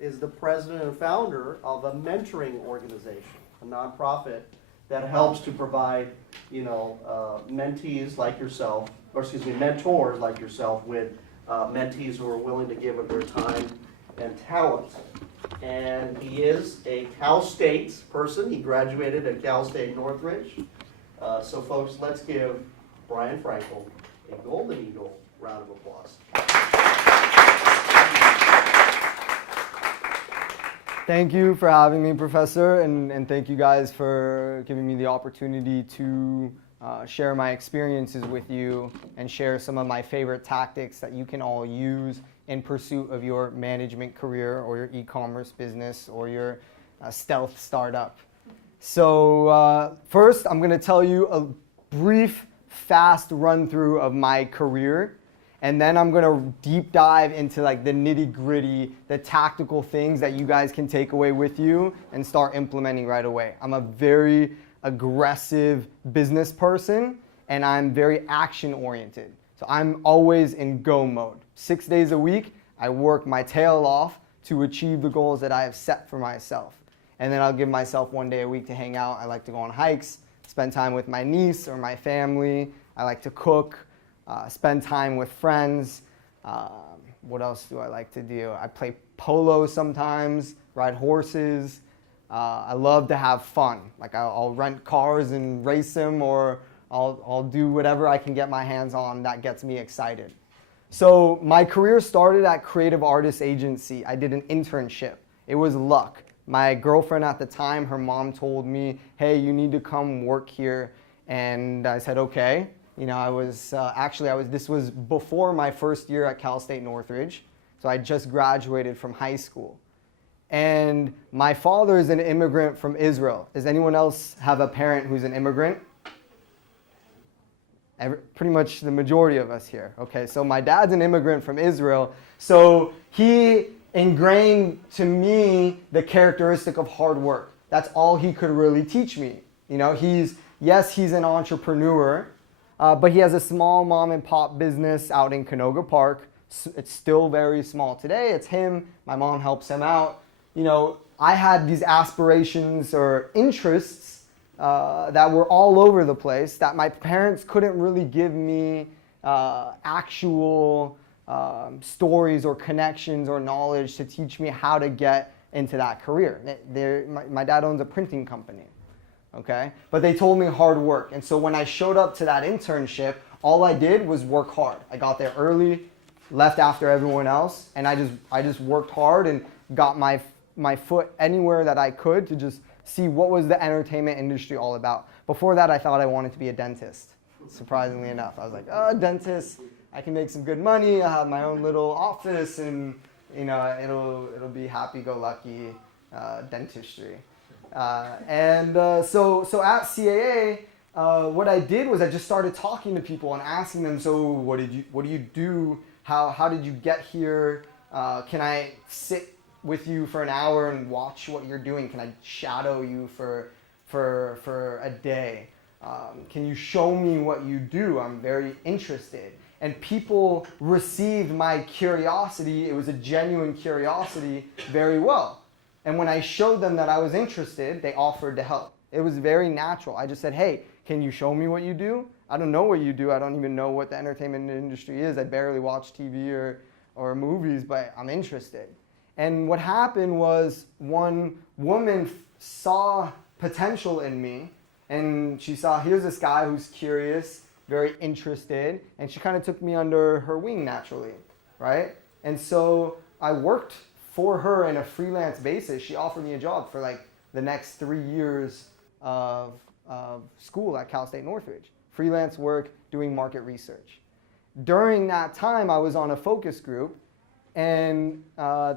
is the president and founder of a mentoring organization, a nonprofit that helps to provide, mentees like yourself, or excuse me, mentors like yourself with mentees who are willing to give of their time and talent. And he is a Cal State person. He graduated at Cal State Northridge. So folks, let's give Brian Frankel a Golden Eagle round of applause. Thank you for having me, Professor, and thank you guys for giving me the opportunity to share my experiences with you and share some of my favorite tactics that you can all use in pursuit of your management career or your e-commerce business or your stealth startup. So first, I'm going to tell you a brief, fast run-through of my career. And then I'm going to deep dive into like the nitty gritty, the tactical things that you guys can take away with you and start implementing right away. I'm a very aggressive business person and I'm very action oriented. So I'm always in go mode. 6 days a week, I work my tail off to achieve the goals that I have set for myself. And then I'll give myself 1 day a week to hang out. I like to go on hikes, spend time with my niece or my family. I like to cook. Spend time with friends. What else do I like to do? I play polo sometimes, ride horses. I love to have fun. Like I'll rent cars and race them, or I'll do whatever I can get my hands on that gets me excited. So my career started at Creative Artists Agency. I did an internship. It was luck. My girlfriend at the time, her mom told me, hey, you need to come work here. And I said, okay. This was before my first year at Cal State Northridge. So I just graduated from high school. And my father is an immigrant from Israel. Does anyone else have a parent who's an immigrant? Pretty much the majority of us here. Okay, so my dad's an immigrant from Israel. So he ingrained to me the characteristic of hard work. That's all he could really teach me. He's an entrepreneur. But he has a small mom and pop business out in Canoga Park. It's still very small today. It's him. My mom helps him out. I had these aspirations or interests that were all over the place that my parents couldn't really give me actual stories or connections or knowledge to teach me how to get into that career. My dad owns a printing company. Okay, but they told me hard work. And so when I showed up to that internship, all I did was work hard. I got there early, left after everyone else, and I just worked hard and got my foot anywhere that I could to just see what was the entertainment industry all about. Before that, I thought I wanted to be a dentist. Surprisingly enough, I was like, dentist, I can make some good money. I have my own little office, and it'll be happy-go-lucky dentistry. So at CAA, what I did was I just started talking to people and asking them, so what do you do? How did you get here? Can I sit with you for an hour and watch what you're doing? Can I shadow you for a day? Can you show me what you do? I'm very interested. And people received my curiosity. It was a genuine curiosity very well. And when I showed them that I was interested, they offered to help. It was very natural. I just said, hey, can you show me what you do? I don't know what you do. I don't even know what the entertainment industry is. I barely watch TV or movies, but I'm interested. And what happened was one woman saw potential in me, and she saw, here's this guy who's curious, very interested, and she kind of took me under her wing naturally, right? And so I worked for her in a freelance basis. She offered me a job for like the next 3 years of school at Cal State Northridge. Freelance work, doing market research. During that time, I was on a focus group, and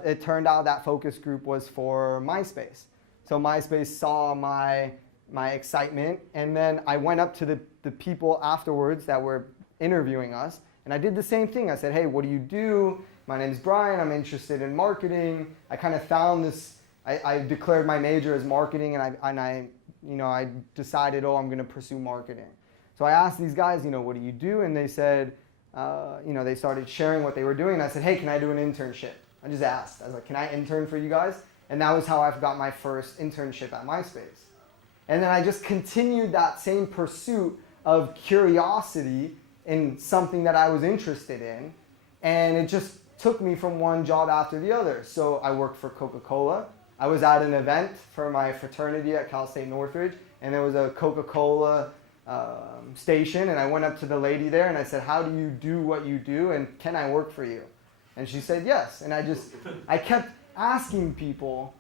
it turned out that focus group was for MySpace. So MySpace saw my excitement, and then I went up to the people afterwards that were interviewing us, and I did the same thing. I said, hey, what do you do? My name's Brian, I'm interested in marketing. I kind of found this, I declared my major as marketing, and I decided, I'm gonna pursue marketing. So I asked these guys, what do you do? And they said, they started sharing what they were doing. And I said, hey, can I do an internship? I just asked. I was like, can I intern for you guys? And that was how I got my first internship at MySpace. And then I just continued that same pursuit of curiosity in something that I was interested in. And it just took me from one job after the other. So I worked for Coca-Cola. I was at an event for my fraternity at Cal State Northridge, and there was a Coca-Cola station, and I went up to the lady there and I said, how do you do what you do, and can I work for you? And she said yes. And I kept asking people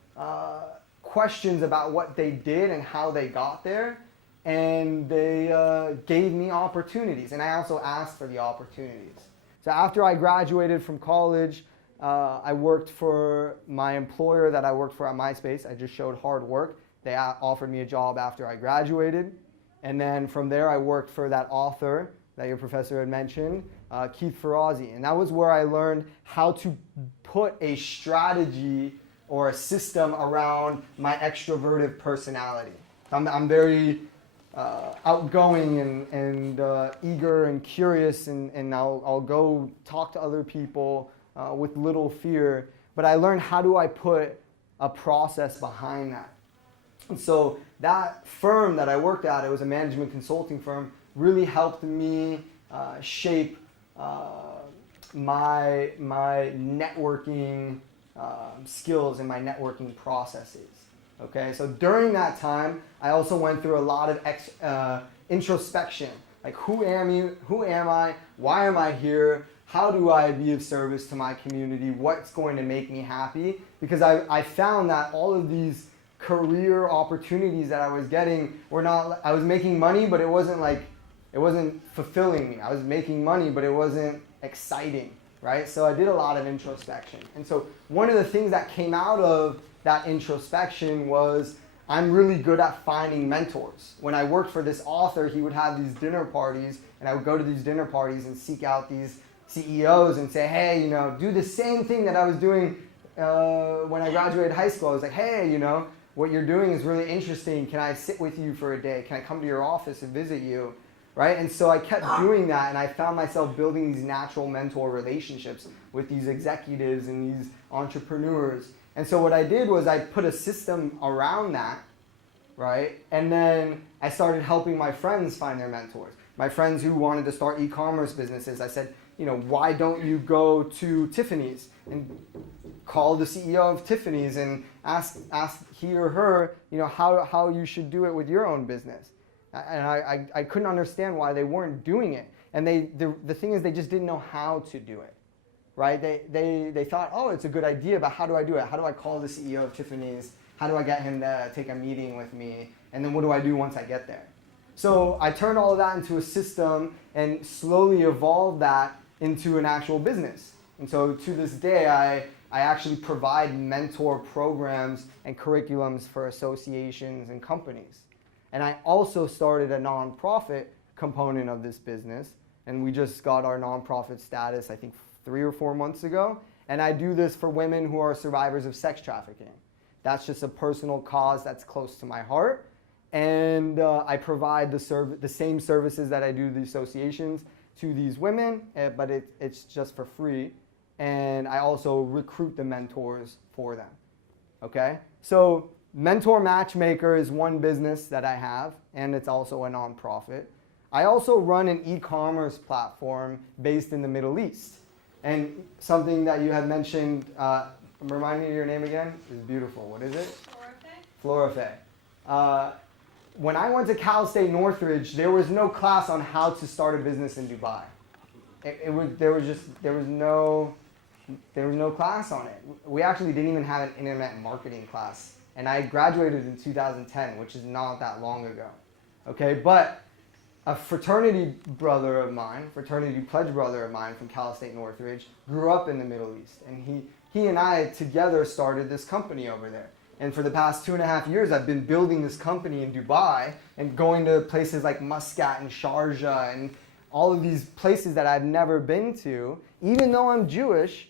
questions about what they did and how they got there, and they gave me opportunities, and I also asked for the opportunities. So after I graduated from college, I worked for my employer that I worked for at MySpace. I just showed hard work. They offered me a job after I graduated. And then from there, I worked for that author that your professor had mentioned, Keith Ferrazzi. And that was where I learned how to put a strategy or a system around my extroverted personality. I'm very outgoing and eager and curious, and I'll go talk to other people with little fear. But I learned, how do I put a process behind that? And so that firm that I worked at, it was a management consulting firm, really helped me shape my networking skills and my networking processes. Okay, so during that time, I also went through a lot of introspection. Like, who am I? Why am I here? How do I be of service to my community? What's going to make me happy? Because I found that all of these career opportunities that I was getting were not, I was making money, but it wasn't fulfilling me. I was making money, but it wasn't exciting, right? So I did a lot of introspection. And so one of the things that came out of that introspection was, I'm really good at finding mentors. When I worked for this author, he would have these dinner parties, and I would go to these dinner parties and seek out these CEOs and say, hey, do the same thing that I was doing when I graduated high school. I was like, hey, what you're doing is really interesting. Can I sit with you for a day? Can I come to your office and visit you? Right? And so I kept doing that, and I found myself building these natural mentor relationships with these executives and these entrepreneurs. And so what I did was I put a system around that, right? And then I started helping my friends find their mentors. My friends who wanted to start e-commerce businesses, I said, why don't you go to Tiffany's and call the CEO of Tiffany's and ask he or her, how you should do it with your own business. And I couldn't understand why they weren't doing it. And the thing is, they just didn't know how to do it, right? They thought, oh, it's a good idea, but how do I do it? How do I call the CEO of Tiffany's? How do I get him to take a meeting with me? And then what do I do once I get there? So I turned all of that into a system and slowly evolved that into an actual business. And so to this day, I actually provide mentor programs and curriculums for associations and companies. And I also started a nonprofit component of this business, and we just got our nonprofit status, I think 3 or 4 months ago. And I do this for women who are survivors of sex trafficking. That's just a personal cause that's close to my heart. And I provide the same services that I do the associations to these women, but it's just for free. And I also recruit the mentors for them. Okay? So Mentor Matchmaker is one business that I have, and it's also a nonprofit. I also run an e-commerce platform based in the Middle East. And something that you had mentioned, remind me of your name again, is beautiful. What is it? Florife. When I went to Cal State Northridge, there was no class on how to start a business in Dubai. There was no class on it. We actually didn't even have an internet marketing class. And I graduated in 2010, which is not that long ago. Okay, but a fraternity pledge brother of mine from Cal State Northridge grew up in the Middle East. And he and I together started this company over there. And for the past 2.5 years, I've been building this company in Dubai and going to places like Muscat and Sharjah and all of these places that I've never been to, even though I'm Jewish.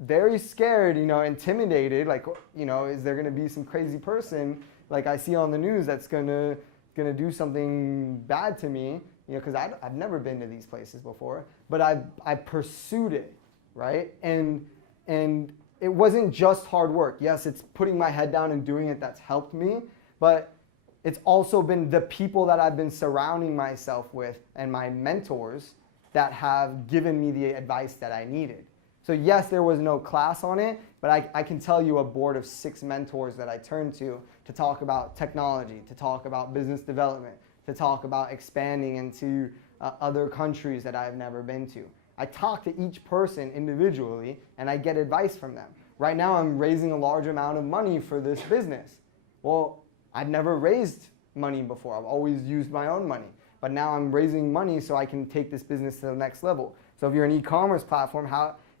Very scared, intimidated, like, is there going to be some crazy person like I see on the news that's going to do something bad to me, because I've never been to these places before, but I pursued it, right? And it wasn't just hard work. Yes, it's putting my head down and doing it that's helped me, but it's also been the people that I've been surrounding myself with and my mentors that have given me the advice that I needed. So yes, there was no class on it, but I can tell you a board of 6 mentors that I turned to talk about technology, to talk about business development, to talk about expanding into other countries that I've never been to. I talk to each person individually and I get advice from them. Right now I'm raising a large amount of money for this business. Well, I've never raised money before. I've always used my own money. But now I'm raising money so I can take this business to the next level. So if you're an e-commerce platform,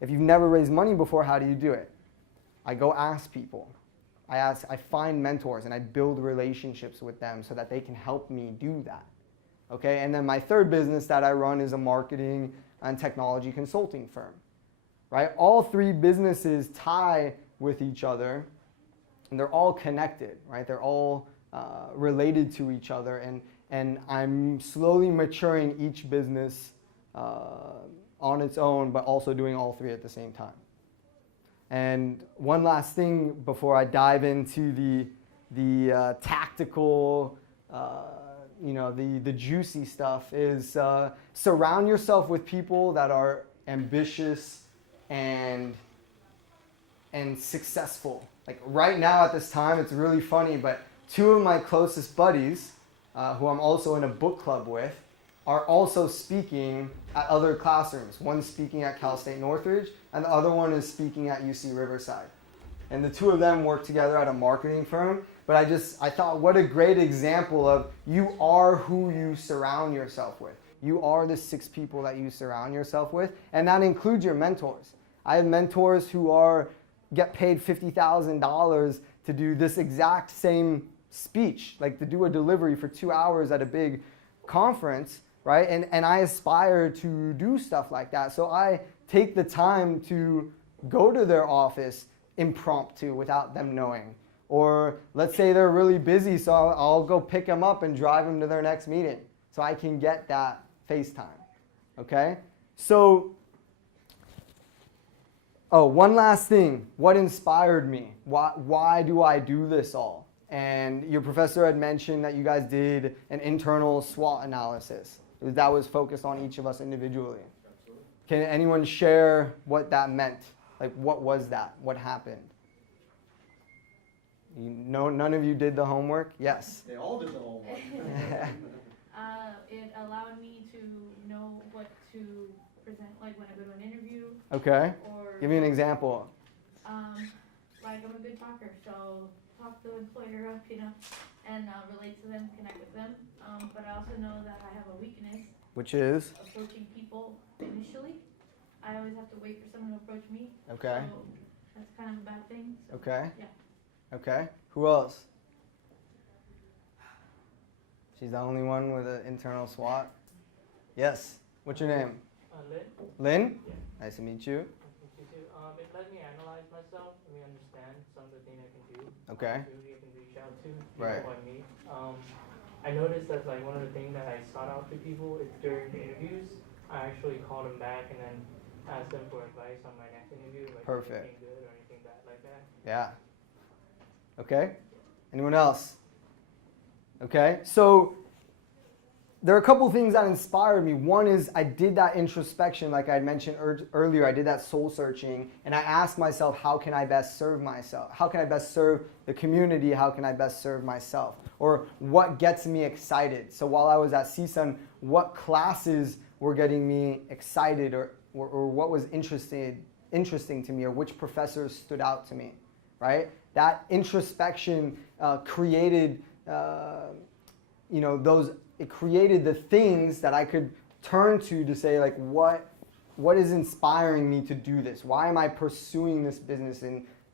if you've never raised money before, how do you do it? I go ask people. I find mentors and I build relationships with them so that they can help me do that. Okay? And then my third business that I run is a marketing and technology consulting firm. Right? All 3 businesses tie with each other and they're all connected, right? They're all related to each other, and I'm slowly maturing each business on its own, but also doing all 3 at the same time. And one last thing before I dive into the tactical, the juicy stuff is surround yourself with people that are ambitious and successful. Like right now at this time, it's really funny, but 2 of my closest buddies, who I'm also in a book club with, are also speaking at other classrooms. One's speaking at Cal State Northridge, and the other one is speaking at UC Riverside. And the 2 of them work together at a marketing firm, but I thought, what a great example of you are who you surround yourself with. You are the 6 people that you surround yourself with, and that includes your mentors. I have mentors who get paid $50,000 to do this exact same speech, like to do a delivery for 2 hours at a big conference, right? And I aspire to do stuff like that. So I take the time to go to their office impromptu without them knowing. Or let's say they're really busy, so I'll go pick them up and drive them to their next meeting so I can get that FaceTime, okay? So, one last thing. What inspired me? Why do I do this all? And your professor had mentioned that you guys did an internal SWOT analysis. That was focused on each of us individually. Absolutely. Can anyone share what that meant? Like, what was that? What happened? None of you did the homework? Yes. They all did the homework. It allowed me to know what to present, like when I go to an interview. Okay. Or Give me an example. Like I'm a good talker, so talk the employer up, and relate to them, connect with them. But I also know that I have a weakness. Which is? Approaching people initially. I always have to wait for someone to approach me. Okay. So that's kind of a bad thing. So, Okay. Yeah. Okay. Who else? She's the only one with an internal SWOT? Yes. What's your name? Lynn? Lynn? Yeah. Nice to meet you. It let me analyze myself, let me understand some of the things I can do. Okay. Who I can reach out to, Right. people I meet. I noticed that like one of the things that I sought out to people is during the interviews, I actually called them back and then asked them for advice on my next interview, like Perfect. anything good or anything bad like that. Yeah. Okay. Anyone else? Okay. So there are a couple things that inspired me. One is I did that introspection, like I mentioned earlier. I did that soul searching, and I asked myself, how can I best serve myself? How can I best serve the community? How can I best serve myself? Or what gets me excited? So while I was at CSUN, what classes were getting me excited, or what was interesting to me, or which professors stood out to me, right? That introspection created, it created the things that I could turn to say, like, what is inspiring me to do this? Why am I pursuing this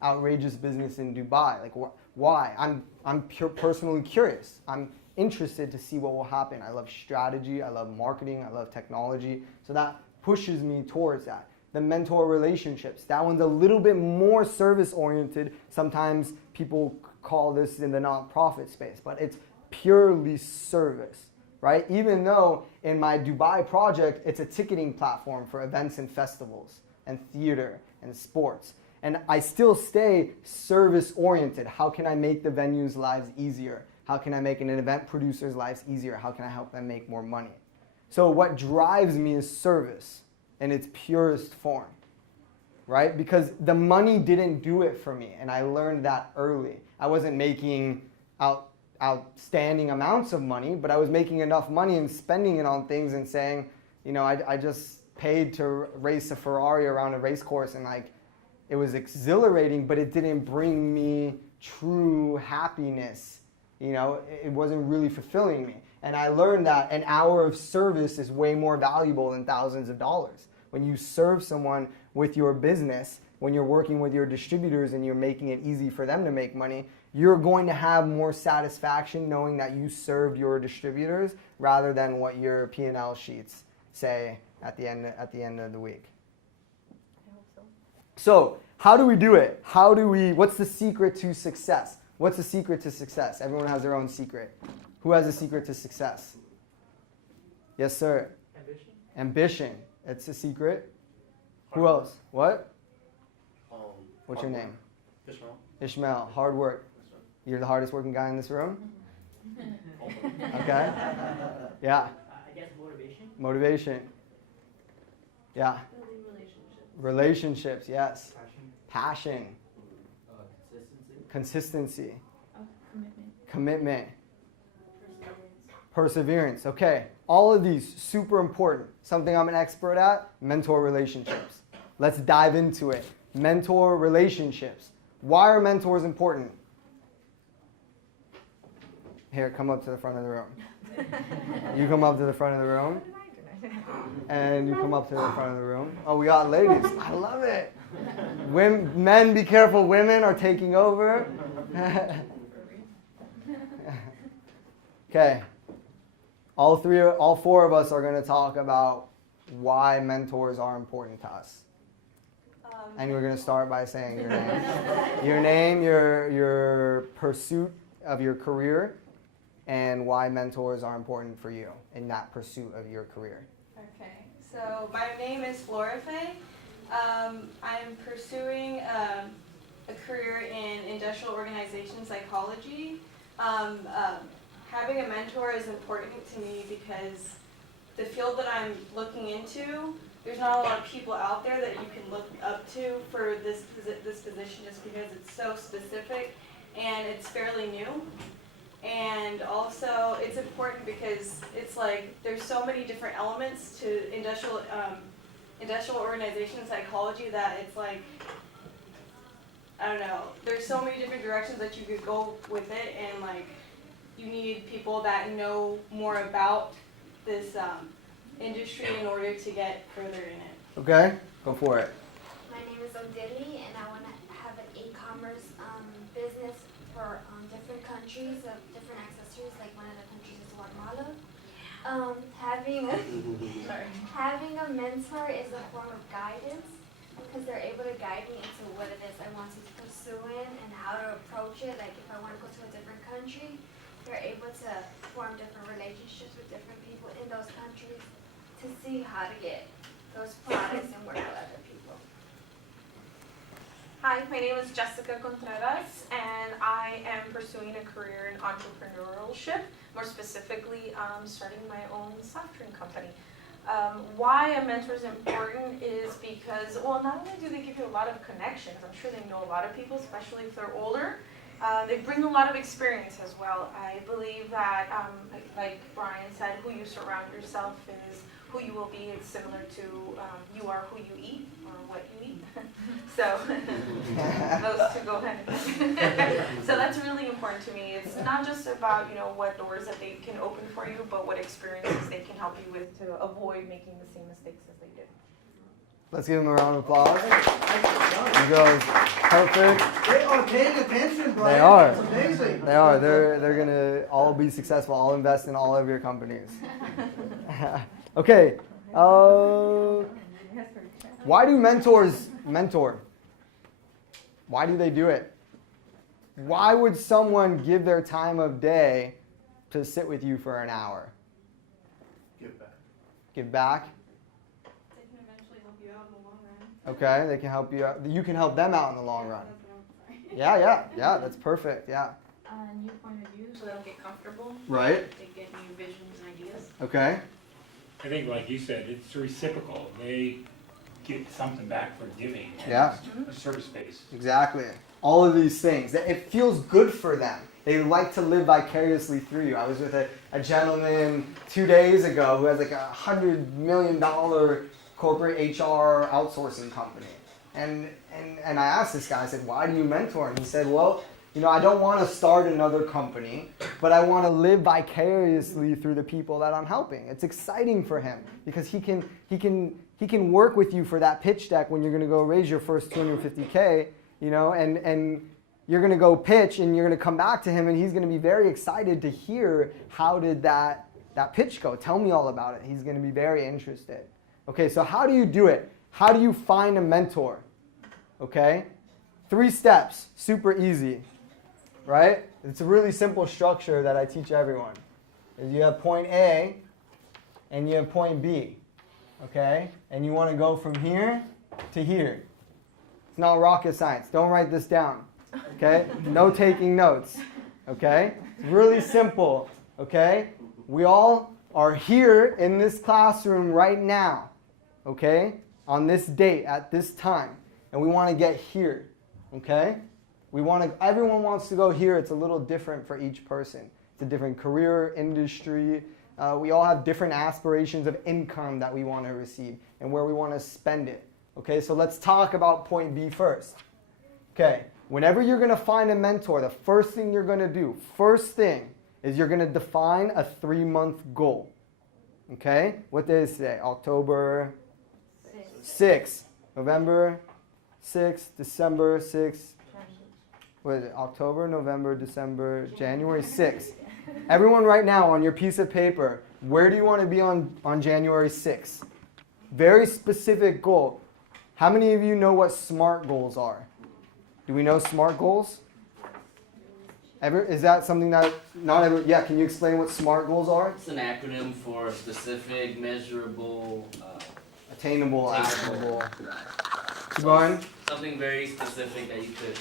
outrageous business in Dubai? Like, why? I'm personally curious. I'm interested to see what will happen. I love strategy. I love marketing. I love technology. So that pushes me towards that. The mentor relationships. That one's a little bit more service oriented. Sometimes people call this in the nonprofit space, but it's purely service, right? Even though in my Dubai project, it's a ticketing platform for events and festivals and theater and sports. And I still stay service oriented. How can I make the venues' lives easier? How can I make an event producer's lives easier? How can I help them make more money? So what drives me is service in its purest form, right? Because the money didn't do it for me, and I learned that early. I wasn't making outstanding amounts of money, but I was making enough money and spending it on things and saying, you know, I just paid to race a Ferrari around a race course, and like, it was exhilarating, but it didn't bring me true happiness. You know, it wasn't really fulfilling me. And I learned that an hour of service is way more valuable than thousands of dollars. When you serve someone with your business, when you're working with your distributors and you're making it easy for them to make money, you're going to have more satisfaction knowing that you served your distributors rather than what your P&L sheets say at the end of the week. I hope so. So how do we do it? What's the secret to success? What's the secret to success? Everyone has their own secret. Who has a secret to success? Yes, sir. Ambition. Ambition. It's a secret. Who else? What? What's your name? Ishmael. Ishmael. Hard work. You're the hardest working guy in this room? Okay. Yeah. I guess motivation. Motivation. Yeah. Building relationships. Relationships. Yes. Passion. Passion. Consistency. Commitment. Commitment. Perseverance. Perseverance. Okay. All of these, super important. Something I'm an expert at, mentor relationships. Let's dive into it. Mentor relationships. Why are mentors important? Here, come up to the front of the room. You come up to the front of the room. And you come up to the front of the room. Oh, we got ladies. I love it. Men, be careful. Women are taking over. Okay. All four of us are going to talk about why mentors are important to us. And we're going to start by saying your name. Your name, your pursuit of your career, and why mentors are important for you in that pursuit of your career. Okay, so my name is Flora Faye. I'm pursuing a career in industrial organization psychology. Having a mentor is important to me because the field that I'm looking into, there's not a lot of people out there that you can look up to for this position just because it's so specific and it's fairly new. And also it's important because it's like there's so many different elements to industrial organization psychology that it's like, I don't know, there's so many different directions that you could go with it, and like you need people that know more about this industry in order to get further in it. Okay, go for it. My name is Odili, and I want to have an e-commerce business for different countries of different accessories. Like one of the countries is Guatemala. Having a mentor is a form of guidance because they're able to guide me into what it is I want to pursue in and how to approach it. Like if I want to go to a different country, they're able to form different relationships with different people in those countries to see how to get those products and work with other people. Hi, my name is Jessica Contreras, and I am pursuing a career in entrepreneurship, more specifically starting my own soft drink company. Why a mentor is important is because, well, not only do they give you a lot of connections, I'm sure they know a lot of people, especially if they're older, they bring a lot of experience as well. I believe that, like Brian said, who you surround yourself is who you will be. It's similar to you are who you eat or what you eat. So those two go hand in hand. So that's really important to me. It's not just about, you know, what doors that they can open for you, but what experiences they can help you with to avoid making the same mistakes as they did. Let's give them a round of applause. You girls, perfect. They are paying attention, Brian. They are. It's amazing. They are. They're gonna all be successful. All invest in all of your companies. Okay. Why do mentors mentor? Why do they do it? Why would someone give their time of day to sit with you for an hour? Give back. Give back? They can eventually help you out in the long run. Okay, they can help you out. You can help them out in the long run. Yeah, that's perfect, yeah. A new point of view, so they'll get comfortable, Right, they get new visions and ideas. okay, I think, like you said, it's reciprocal. They get something back for giving. and Yeah. it's a service base. exactly. All of these things, it feels good for them. They like to live vicariously through you. I was with a gentleman 2 days ago who has like $100 million corporate HR outsourcing company. And I asked this guy, I said, why do you mentor? And he said, well, you know, I don't want to start another company, but I want to live vicariously through the people that I'm helping. It's exciting for him because he can work with you for that pitch deck when you're going to go raise your first $250K, you know, and you're going to go pitch and you're going to come back to him and he's going to be very excited to hear how did that pitch go. Tell me all about it. He's going to be very interested. Okay, so how do you do it? How do you find a mentor? Okay, 3 steps, super easy, right? It's a really simple structure that I teach everyone. You have point A and you have point B, okay? And you want to go from here to here. It's not rocket science. Don't write this down, okay? No taking notes, okay? It's really simple, okay? We all are here in this classroom right now, okay? On this date, at this time, and we want to get here, okay? Everyone wants to go here. It's a little different for each person. It's a different career, industry. We all have different aspirations of income that we want to receive and where we want to spend it, okay? So let's talk about point B first. Okay, whenever you're going to find a mentor, the first thing you're going to do, first thing, is you're going to define a 3-month goal, okay? What day is today? October 6th, November 6th, December 6th, what is it? October, November, December, January 6th. Everyone right now on your piece of paper, where do you want to be on January 6th? Very specific goal. How many of you know what SMART goals are? Do we know SMART goals? Is that something that not everyone, yeah, can you explain what SMART goals are? It's an acronym for specific, measurable, Attainable, Attainable. actionable. Keep going. something very specific that you could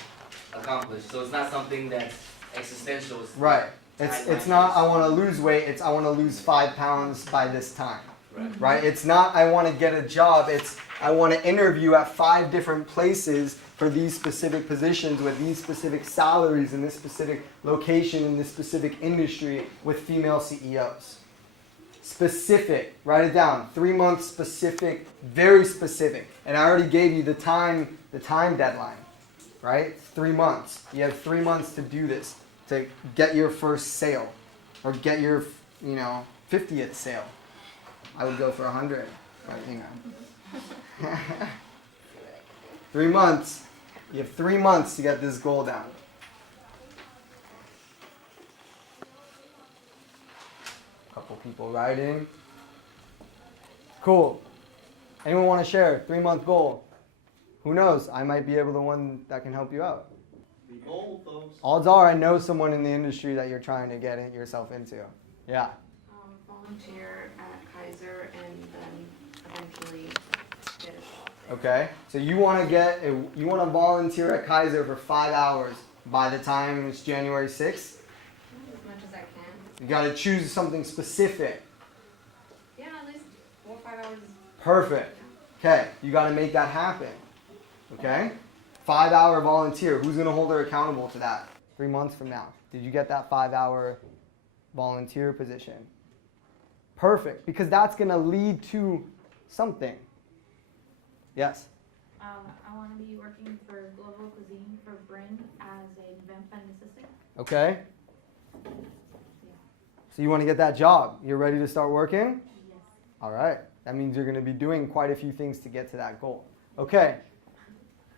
accomplish. So it's not something that's existential. It's Right. It's not I want to lose weight, it's I want to lose 5 pounds by this time. Right. Right? It's not I want to get a job, it's I want to interview at 5 different places for these specific positions with these specific salaries in this specific location in this specific industry with female CEOs. Specific, write it down. 3 months specific, very specific. And I already gave you the time deadline, right? 3 months. You have 3 months to do this, to get your first sale or get your, 50th sale. I would go for 100, but 3 months. You have 3 months to get this goal down. Couple people writing. Cool. Anyone want to share? 3-month goal. Who knows? I might be able to one that can help you out. Be bold, folks. Odds are I know someone in the industry that you're trying to get yourself into. Yeah. Volunteer at Kaiser and then eventually get a job there. Okay. So you want to volunteer at Kaiser for 5 hours by the time it's January 6th? As much as I can. You got to choose something specific. Yeah, at least 4 or 5 hours. Perfect. Okay, you got to make that happen. Okay? 5-hour volunteer. Who's going to hold her accountable to that? 3 months from now. Did you get that 5-hour volunteer position? Perfect, because that's going to lead to something. Yes? I want to be working for Global Cuisine for Bryn as an event planning assistant. Okay. So you want to get that job. You're ready to start working? Yes. All right. That means you're going to be doing quite a few things to get to that goal. Okay.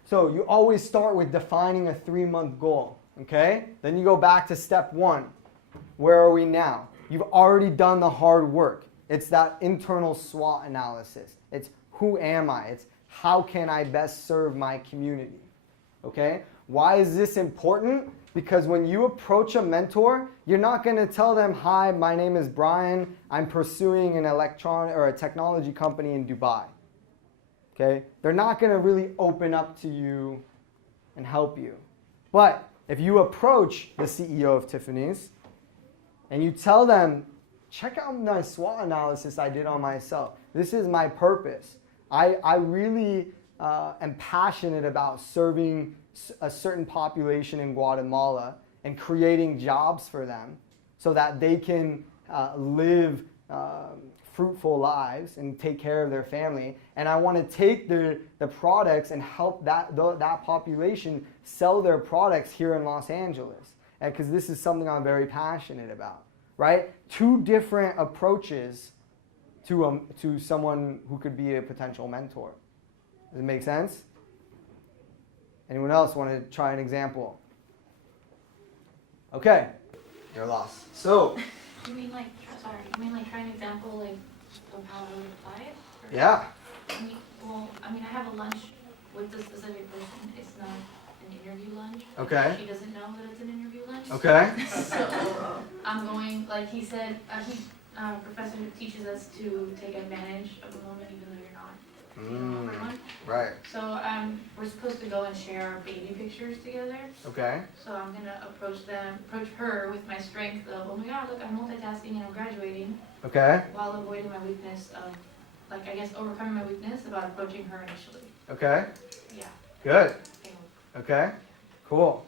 So you always start with defining a 3-month goal. Okay? Then you go back to step 1. Where are we now? You've already done the hard work. It's that internal SWOT analysis. It's who am I? It's how can I best serve my community? Okay? Why is this important? Because when you approach a mentor, you're not going to tell them, hi, my name is Brian. I'm pursuing an electronic or a technology company in Dubai. Okay? They're not going to really open up to you and help you. But if you approach the CEO of Tiffany's and you tell them, check out my SWOT analysis I did on myself. This is my purpose. I really am passionate about serving a certain population in Guatemala and creating jobs for them so that they can live fruitful lives and take care of their family. And I want to take the products and help that population sell their products here in Los Angeles. Because this is something I'm very passionate about, right? Two different approaches to someone who could be a potential mentor. Does it make sense? Anyone else want to try an example? Okay, you're lost. So, You mean like, try an example like of how I would apply it? Or- yeah. I mean, I have a lunch with the specific person. It's not an interview lunch. Okay. She doesn't know that it's an interview lunch. Okay. So I'm going, like he said, professor teaches us to take advantage of the moment even though you're not for one. Right. So we're supposed to go and share our baby pictures together. Okay. So I'm gonna approach her with my strength of, oh my god, look, I'm multitasking and I'm graduating, Okay. while avoiding my weakness of, like, I guess overcoming my weakness about approaching her initially. Okay. Yeah. Good. Thank you. Okay. Cool.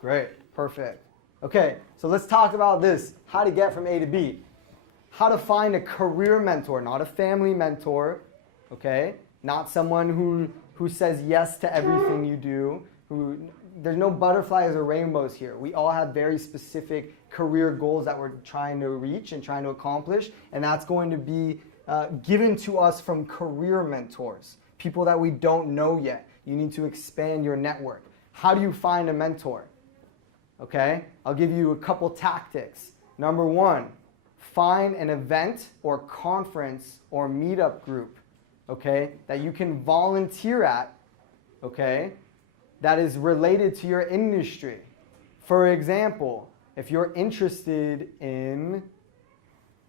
Great. Perfect. Okay. So let's talk about this. How to get from A to B. How to find a career mentor, not a family mentor. Okay. Not someone who says yes to everything you do. There's no butterflies or rainbows here. We all have very specific career goals that we're trying to reach and trying to accomplish, and that's going to be given to us from career mentors, people that we don't know yet. You need to expand your network. How do you find a mentor? Okay, I'll give you a couple tactics. Number one, find an event or conference or meetup group, okay, that you can volunteer at, okay, that is related to your industry. For example, if you're interested in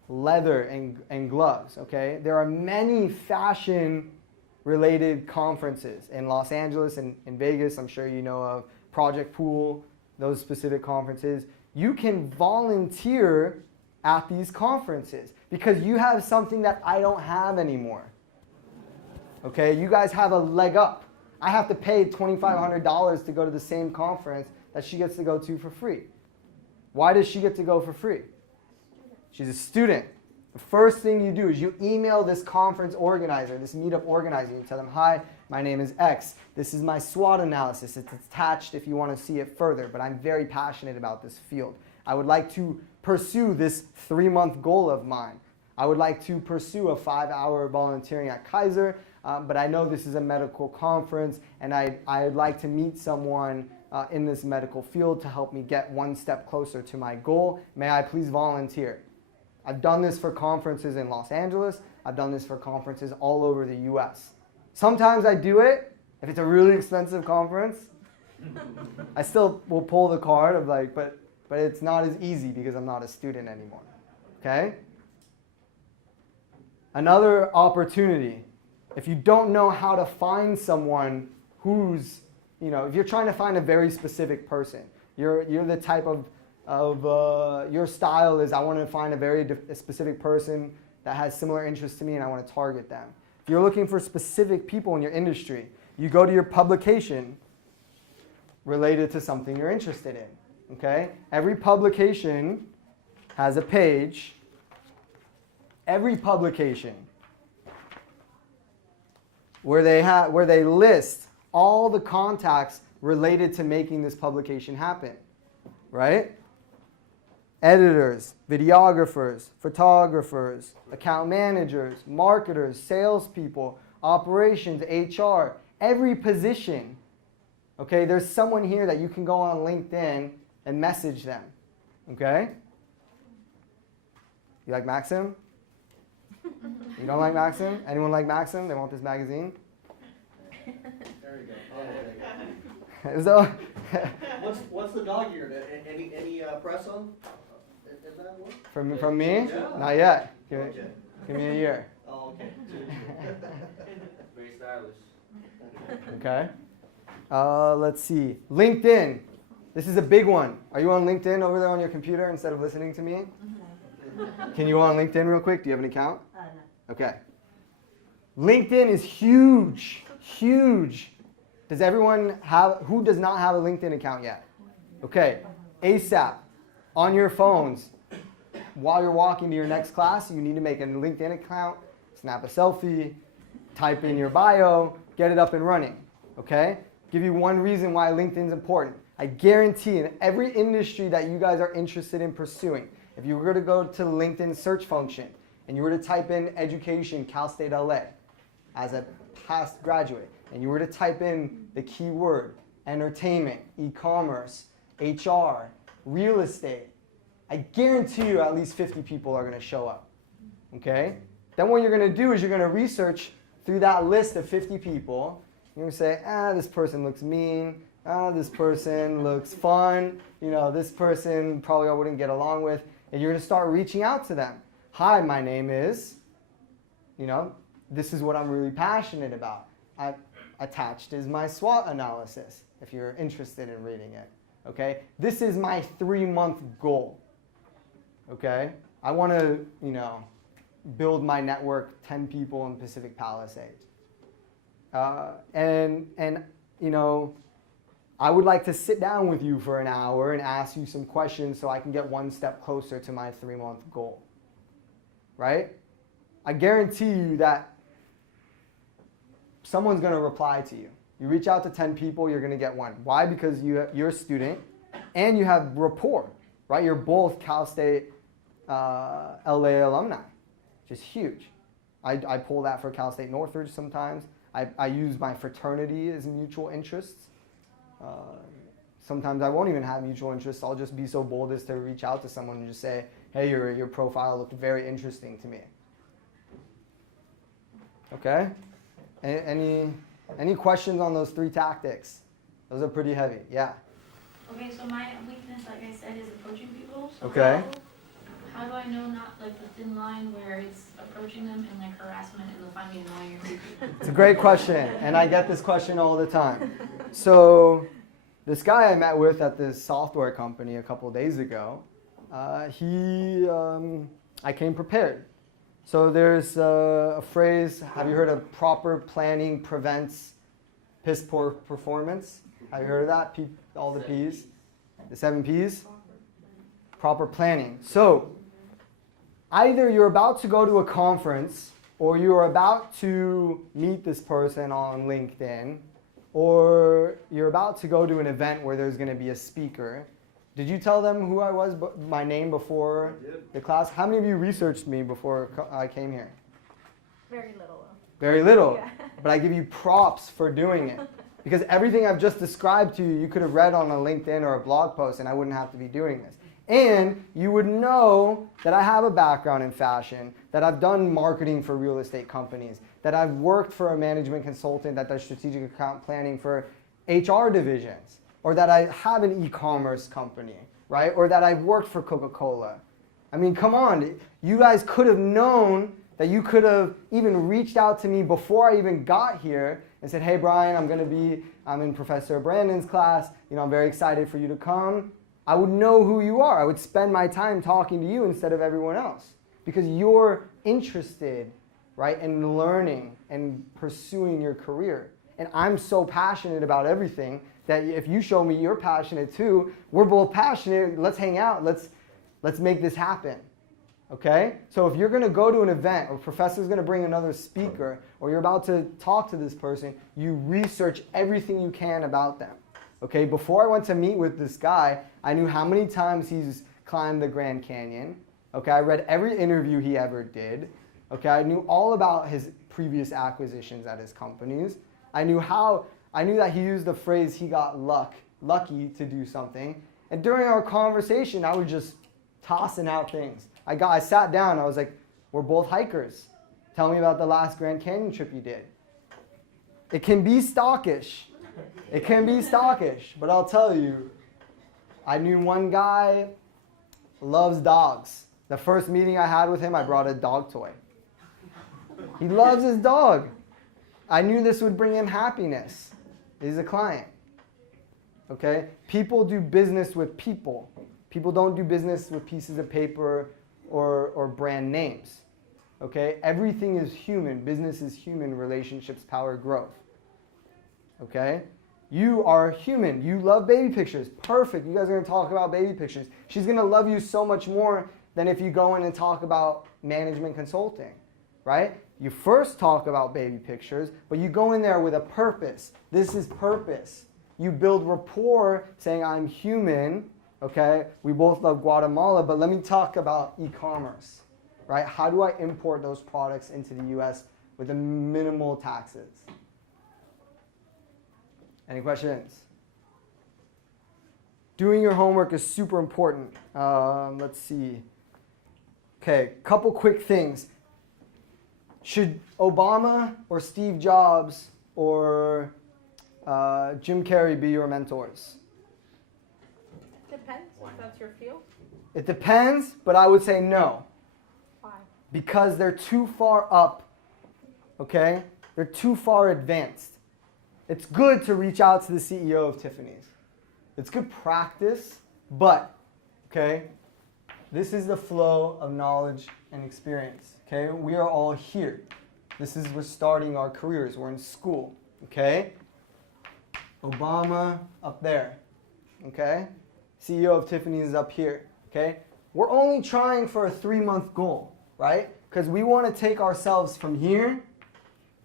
leather and gloves, okay, there are many fashion-related conferences in Los Angeles and in Vegas. I'm sure you know of Project Pool, those specific conferences. You can volunteer at these conferences because you have something that I don't have anymore. Okay, you guys have a leg up. I have to pay $2,500 to go to the same conference that she gets to go to for free. Why does she get to go for free? She's a student. The first thing you do is you email this conference organizer, this meetup organizer. You tell them, hi, my name is X. This is my SWOT analysis. It's attached if you want to see it further, but I'm very passionate about this field. I would like to pursue this 3-month goal of mine. I would like to pursue a 5-hour volunteering at Kaiser, but I know this is a medical conference, and I'd like to meet someone in this medical field to help me get one step closer to my goal. May I please volunteer? I've done this for conferences in Los Angeles. I've done this for conferences all over the US. Sometimes I do it if it's a really expensive conference. I still will pull the card of like, but it's not as easy because I'm not a student anymore. Okay? Another opportunity. If you don't know how to find someone who's, if you're trying to find a very specific person, you're the type of your style is I want to find a specific person that has similar interests to me and I want to target them. If you're looking for specific people in your industry, you go to your publication related to something you're interested in. Okay? Every publication has a page. Every publication where they list all the contacts related to making this publication happen, right? Editors, videographers, photographers, account managers, marketers, salespeople, operations, HR, every position. Okay, there's someone here that you can go on LinkedIn and message them. Okay? You like Maxim? You don't like Maxim? Anyone like Maxim? They want this magazine? There you go. So, What's the dog ear? Any press on? Is that one? from me? Yeah. Not yet. Give Okay. me a year. Oh, okay. Very stylish. Okay. Let's see. LinkedIn. This is a big one. Are you on LinkedIn over there on your computer instead of listening to me? Can you go on LinkedIn real quick? Do you have an account? No. Okay. LinkedIn is huge. Huge. Does everyone have, who does not have a LinkedIn account yet? Okay. ASAP. On your phones. While you're walking to your next class, you need to make a LinkedIn account, snap a selfie, type in your bio, get it up and running. Okay? Give you one reason why LinkedIn's important. I guarantee in every industry that you guys are interested in pursuing, if you were to go to the LinkedIn search function and you were to type in education, Cal State LA, as a past graduate, and you were to type in the keyword entertainment, e-commerce, HR, real estate, I guarantee you at least 50 people are going to show up. Okay? Then what you're going to do is you're going to research through that list of 50 people. You're going to say, this person looks mean. This person looks fun. This person probably I wouldn't get along with. And you're going to start reaching out to them. Hi, my name is, this is what I'm really passionate about. Attached is my SWOT analysis, if you're interested in reading it. Okay? This is my 3-month goal. Okay? I want to, build my network 10 people in Pacific Palisades. I would like to sit down with you for an hour and ask you some questions so I can get one step closer to my 3-month goal. Right? I guarantee you that someone's going to reply to you. You reach out to 10 people, you're going to get one. Why? Because you're a student and you have rapport. Right? You're both Cal State LA alumni. Just huge. I pull that for Cal State Northridge sometimes. I use my fraternity as mutual interests. Sometimes I won't even have mutual interests. I'll just be so bold as to reach out to someone and just say, hey, your profile looked very interesting to me. Okay? Any questions on those 3 tactics? Those are pretty heavy. Yeah? Okay, so my weakness, like I said, is approaching people. So Okay. How do I know not like the thin line where it's approaching them and like harassment and they'll find me annoying or creepy? It's a great question, and I get this question all the time. So this guy I met with at this software company a couple of days ago, I came prepared. So there's a phrase, have you heard of proper planning prevents piss poor performance? Have you heard of that? All the P's? The 7 P's? Proper planning. So either you're about to go to a conference or you're about to meet this person on LinkedIn or you're about to go to an event where there's going to be a speaker. Did you tell them who I was, my name before the class? How many of you researched me before I came here? Very little. Very little. Yeah. But I give you props for doing it. Because everything I've just described to you, you could have read on a LinkedIn or a blog post and I wouldn't have to be doing this. And you would know that I have a background in fashion, that I've done marketing for real estate companies, that I've worked for a management consultant that does strategic account planning for HR divisions, or that I have an e-commerce company, right? Or that I've worked for Coca-Cola. I mean, come on, you guys could have known that you could have even reached out to me before I even got here and said, hey, Brian, I'm in Professor Brandon's class. I'm very excited for you to come. I would know who you are. I would spend my time talking to you instead of everyone else because you're interested, right, in learning and pursuing your career. And I'm so passionate about everything that if you show me you're passionate too, we're both passionate. Let's hang out. Let's make this happen. Okay? So if you're going to go to an event or a professor's going to bring another speaker or you're about to talk to this person, you research everything you can about them. Okay? Before I went to meet with this guy, I knew how many times he's climbed the Grand Canyon. Okay? I read every interview he ever did. Okay? I knew all about his previous acquisitions at his companies. I knew that he used the phrase he got lucky to do something. And during our conversation, I was just tossing out things. I sat down, I was like, we're both hikers. Tell me about the last Grand Canyon trip you did. It can be stockish. It can be stockish, but I'll tell you, I knew one guy loves dogs. The first meeting I had with him, I brought a dog toy. He loves his dog. I knew this would bring him happiness. He's a client. Okay? People do business with people. People don't do business with pieces of paper or brand names. Okay? Everything is human. Business is human. Relationships power growth. Okay? You are human. You love baby pictures. Perfect. You guys are going to talk about baby pictures. She's going to love you so much more than if you go in and talk about management consulting. Right? You first talk about baby pictures, but you go in there with a purpose. This is purpose. You build rapport saying, I'm human. Okay? We both love Guatemala, but let me talk about e-commerce. Right? How do I import those products into the US with the minimal taxes? Any questions? Doing your homework is super important. Let's see. Okay, couple quick things. Should Obama or Steve Jobs or Jim Carrey be your mentors? Depends if that's your field. It depends, but I would say no. Why? Because they're too far up, okay? They're too far advanced. It's good to reach out to the CEO of Tiffany's. It's good practice, but, okay, this is the flow of knowledge and experience, okay? We are all here. We're starting our careers. We're in school, okay? Obama up there, okay? CEO of Tiffany's is up here, okay? We're only trying for a 3-month goal, right? Because we want to take ourselves from here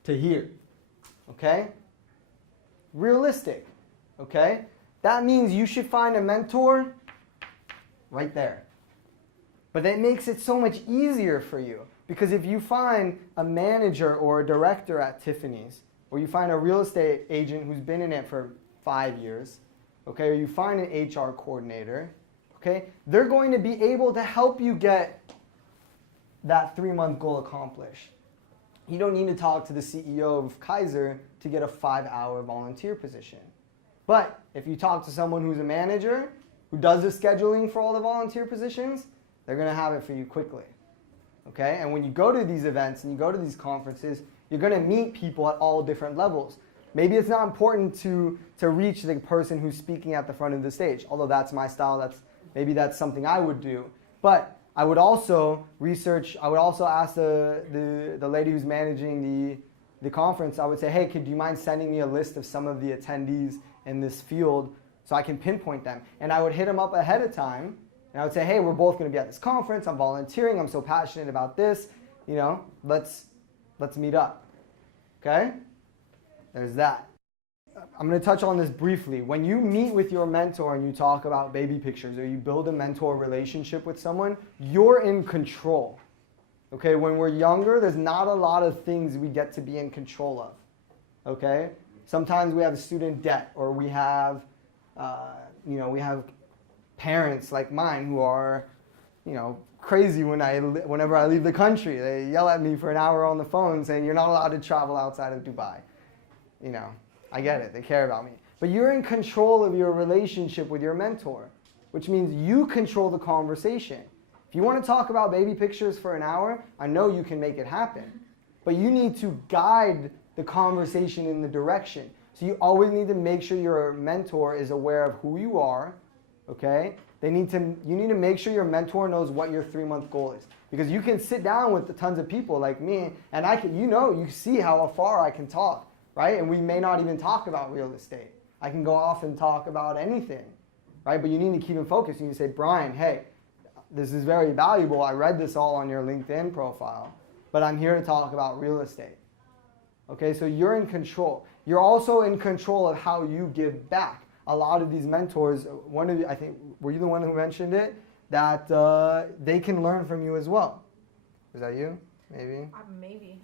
to here, okay? Realistic, okay? That means you should find a mentor right there. But that makes it so much easier for you. Because if you find a manager or a director at Tiffany's, or you find a real estate agent who's been in it for 5 years, okay, or you find an HR coordinator, okay, they're going to be able to help you get that 3-month goal accomplished. You don't need to talk to the CEO of Kaiser to get a 5-hour volunteer position. But if you talk to someone who's a manager, who does the scheduling for all the volunteer positions, they're going to have it for you quickly. Okay? And when you go to these events and you go to these conferences, you're going to meet people at all different levels. Maybe it's not important to reach the person who's speaking at the front of the stage, although that's my style, maybe that's something I would do. But I would also ask the lady who's managing the conference, I would say, hey, do you mind sending me a list of some of the attendees in this field so I can pinpoint them? And I would hit them up ahead of time, and I would say, hey, we're both going to be at this conference, I'm volunteering, I'm so passionate about this, let's meet up. Okay? There's that. I'm going to touch on this briefly. When you meet with your mentor and you talk about baby pictures or you build a mentor relationship with someone, you're in control. Okay? When we're younger, there's not a lot of things we get to be in control of. Okay? Sometimes we have student debt, or we have parents like mine who are, crazy whenever I leave the country. They yell at me for an hour on the phone saying, you're not allowed to travel outside of Dubai. I get it. They care about me. But you're in control of your relationship with your mentor, which means you control the conversation. If you want to talk about baby pictures for an hour, I know you can make it happen. But you need to guide the conversation in the direction. So you always need to make sure your mentor is aware of who you are, okay? You need to make sure your mentor knows what your 3-month goal is. Because you can sit down with tons of people like me, and you see how far I can talk, right? And we may not even talk about real estate. I can go off and talk about anything, right? But you need to keep it focused. You need to say, Brian, hey, this is very valuable. I read this all on your LinkedIn profile, but I'm here to talk about real estate. Okay, so you're in control. You're also in control of how you give back. A lot of these mentors, I think, were you the one who mentioned it? That they can learn from you as well. Was that you? Maybe? Maybe.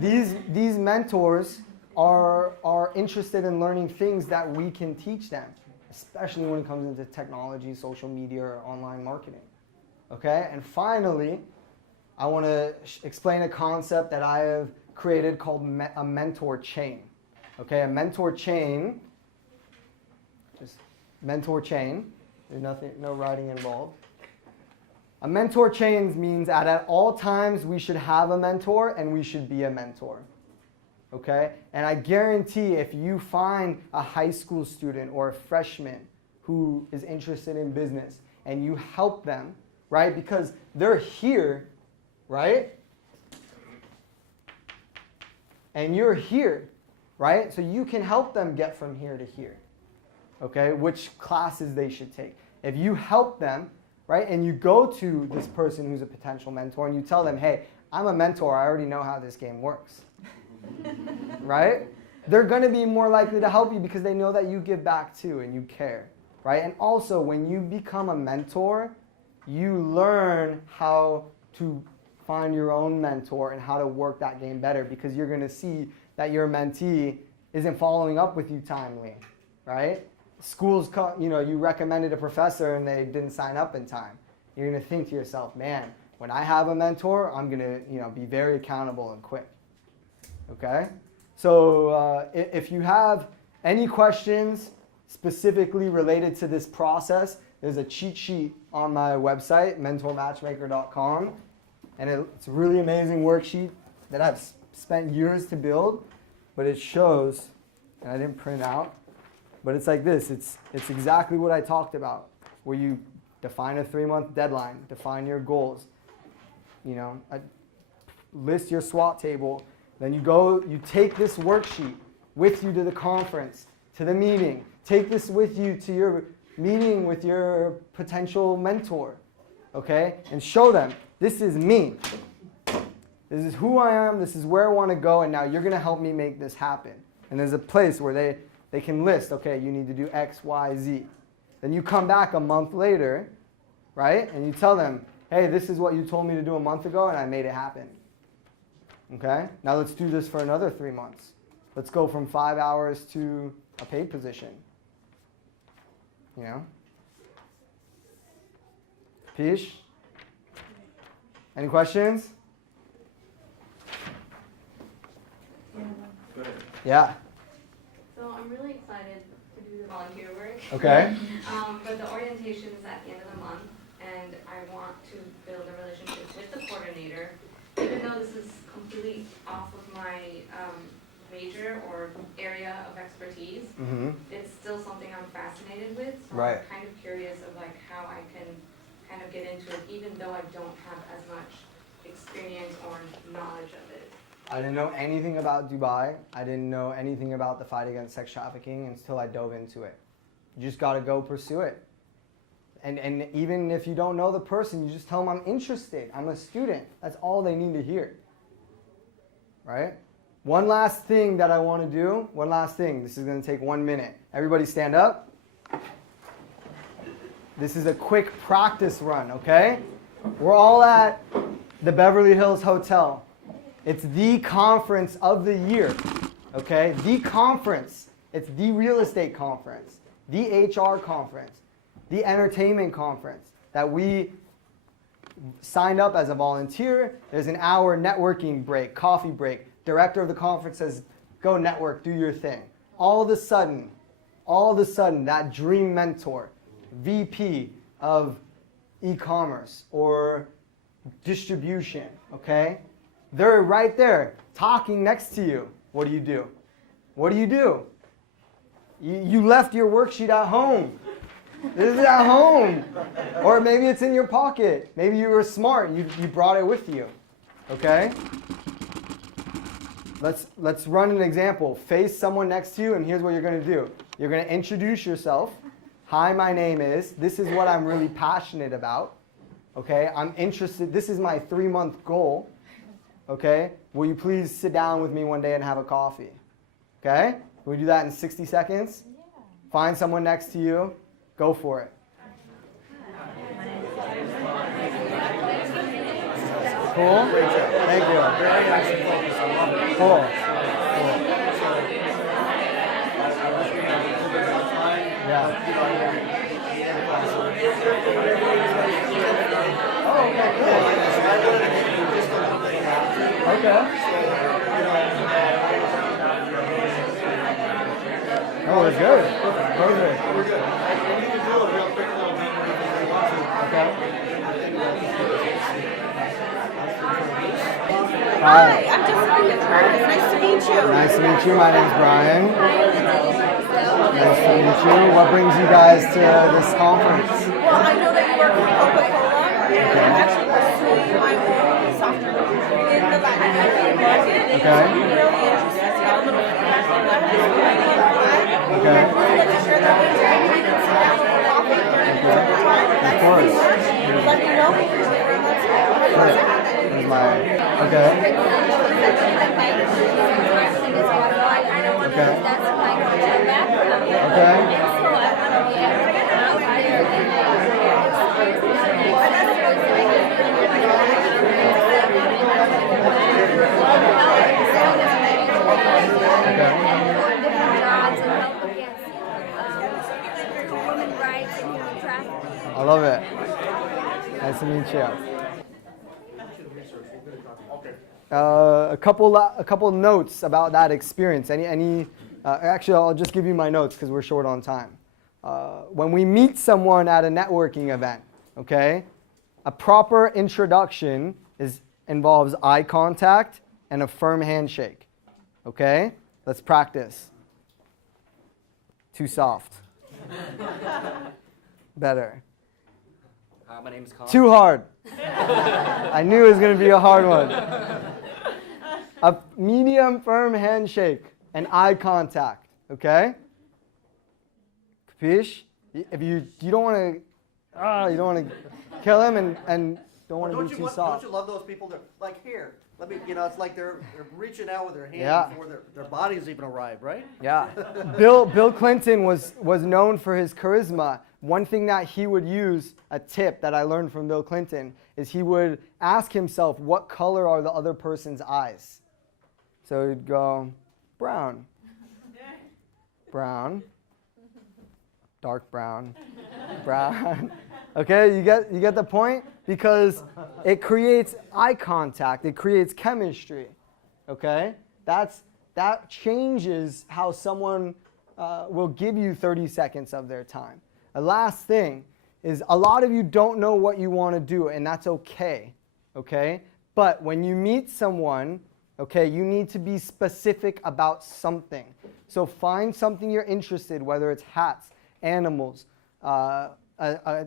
These mentors are interested in learning things that we can teach them, especially when it comes into technology, social media, or online marketing. Okay? And finally, I want to explain a concept that I have created called a mentor chain. Okay? A mentor chain, there's no writing involved. A mentor chain means that at all times we should have a mentor and we should be a mentor. okay? And I guarantee if you find a high school student or a freshman who is interested in business and you help them, right? Because they're here, right? And you're here, right? So you can help them get from here to here, okay? Which classes they should take. If you help them, right, and you go to this person who's a potential mentor and you tell them, hey, I'm a mentor, I already know how this game works, right? They're going to be more likely to help you because they know that you give back too and you care, right? And also, when you become a mentor, you learn how to find your own mentor and how to work that game better because you're going to see that your mentee isn't following up with you timely, right? Schools, you recommended a professor and they didn't sign up in time. You're going to think to yourself, man, when I have a mentor, I'm going to be very accountable and quick. Okay? So if you have any questions specifically related to this process, there's a cheat sheet on my website, mentormatchmaker.com. And it's a really amazing worksheet that I've spent years to build, but it shows, and I didn't print it out, but it's like this. It's exactly what I talked about, where you define a 3-month deadline, define your goals, list your SWOT table, then you take this worksheet with you to the conference, to the meeting, take this with you to your meeting with your potential mentor, okay? And show them, this is me. This is who I am, this is where I want to go, and now you're going to help me make this happen. And there's a place where they can list, okay, you need to do X, Y, Z. Then you come back a month later, right? And you tell them, hey, this is what you told me to do a month ago, and I made it happen. Okay? Now let's do this for another 3 months. Let's go from 5 hours to a paid position. Pish? Any questions? Yeah. So I'm really excited to do the volunteer work. Okay. But the orientation is at the end of the month, and I want to build a relationship with the coordinator. Even though this is completely off of my major or area of expertise, it's still something I'm fascinated with. So Right. I'm kind of curious of how I can kind of get into it, even though I don't have as much experience or knowledge of it. I didn't know anything about Dubai. I didn't know anything about the fight against sex trafficking until I dove into it. You just got to go pursue it. And even if you don't know the person, you just tell them I'm interested. I'm a student. That's all they need to hear. Right? One last thing that I want to do. One last thing. This is going to take 1 minute. Everybody stand up. This is a quick practice run, okay? We're all at the Beverly Hills Hotel. It's the conference of the year, okay? The conference. It's the real estate conference, the HR conference, the entertainment conference that we signed up as a volunteer. There's an hour networking break, coffee break. Director of the conference says, go network, do your thing. All of a sudden, that dream mentor, VP of e-commerce or distribution, okay? They're right there talking next to you. What do you do? What do you do? You left your worksheet at home. This is at home. Or maybe it's in your pocket. Maybe you were smart. You brought it with you. Okay? Let's run an example. Face someone next to you, and here's what you're going to do. You're going to introduce yourself. Hi, my name is. This is what I'm really passionate about. Okay? I'm interested. This is my 3-month goal. Okay? Will you please sit down with me one day and have a coffee? Okay? Can we do that in 60 seconds? Yeah. Find someone next to you. Go for it. Cool? Thank you. Cool. Yeah. Oh, okay, cool. Okay. Oh, we're good. Perfect. We're good. And you can do a real quick little demo if you want to. Okay. Hi, I'm Jessica Guitart. It's nice to meet meet you. Nice to meet you. My name's Brian. Nice to meet you. What brings you guys to this conference? Well, I know that you work for Coca-Cola, and I'm actually pursuing my own soft drink in the Latin American market. Okay. So I'm really interested to get a little feedback from that. Okay. I'd like to share that with you. We can sit down over coffee and Of course. let me know. Here's my. Okay. I love it. Nice to meet you. A couple notes about that experience. Actually, I'll just give you my notes because we're short on time. When we meet someone at a networking event, okay, a proper introduction involves eye contact and a firm handshake. Okay, let's practice. Too soft. Better. My name is Colin. Too hard. I knew it was going to be a hard one. A medium firm handshake and eye contact, okay? Capiche? If you don't want to kill him and don't want to be too soft. Don't you love those people that like here? Let me, it's like they're reaching out with their hand Yeah. before their bodies even arrive, right? Yeah. Bill Clinton was known for his charisma. One thing that he would use, a tip that I learned from Bill Clinton, is he would ask himself, what color are the other person's eyes? So he'd go, brown, brown, dark brown, brown. Okay, you get the point? Because it creates eye contact, it creates chemistry. Okay, that changes how someone will give you 30 seconds of their time. The last thing is a lot of you don't know what you want to do, and that's okay. Okay, but when you meet someone, okay, you need to be specific about something. So find something you're interested, whether it's hats, animals, a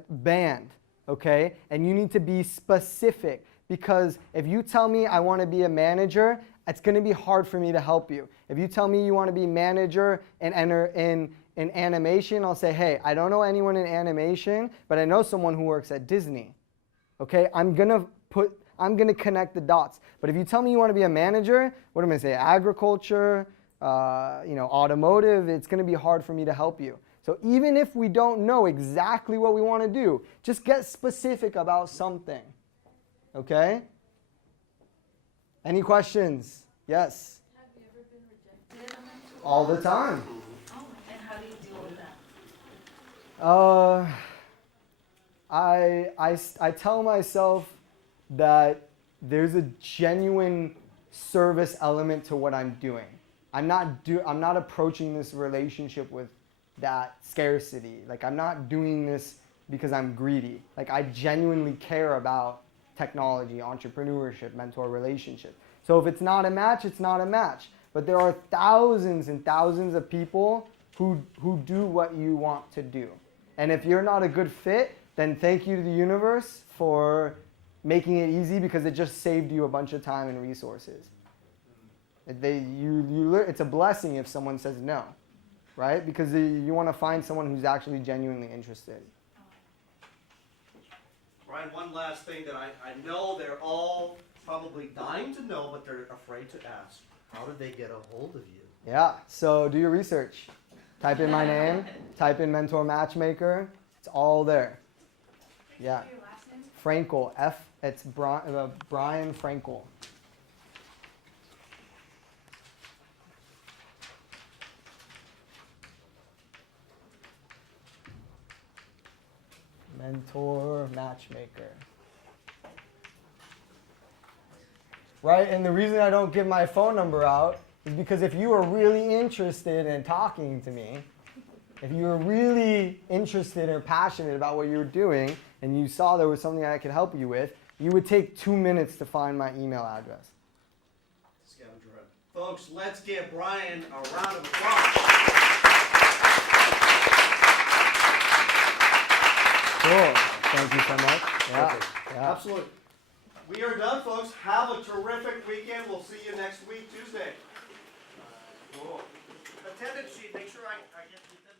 band, okay? And you need to be specific, because if you tell me I want to be a manager, it's going to be hard for me to help you. If you tell me you want to be manager and enter in animation, I'll say, hey, I don't know anyone in animation, but I know someone who works at Disney. Okay, I'm gonna connect the dots. But if you tell me you want to be a manager, what am I gonna say? Agriculture, automotive. It's gonna be hard for me to help you. So even if we don't know exactly what we want to do, just get specific about something. Okay? Any questions? Yes. Have you ever been rejected? All the time. Oh, and how do you deal with that? I tell myself that there's a genuine service element to what I'm doing. I'm not approaching this relationship with that scarcity. Like, I'm not doing this because I'm greedy. Like, I genuinely care about technology, entrepreneurship, mentor relationship. So if it's not a match, it's not a match. But there are thousands and thousands of people who do what you want to do. And if you're not a good fit, then thank you to the universe for making it easy, because it just saved you a bunch of time and resources. It's a blessing if someone says no, right? Because you want to find someone who's actually genuinely interested. Brian, one last thing that I know they're all probably dying to know, but they're afraid to ask. How did they get a hold of you? Yeah, so do your research. Type in my name, type in Mentor Matchmaker. It's all there. Yeah. Your last name? Frankel, it's Brian Frankel. Mentor Matchmaker. Right, and the reason I don't give my phone number out is because if you are really interested in talking to me, if you were really interested or passionate about what you were doing, and you saw there was something I could help you with, you would take 2 minutes to find my email address. Scavenger hunt. Folks, let's give Brian a round of applause. Cool. Thank you so much. Yeah. Yeah. Absolutely. We are done, folks. Have a terrific weekend. We'll see you next week, Tuesday. Cool. Attendance sheet, make sure I get the attendance.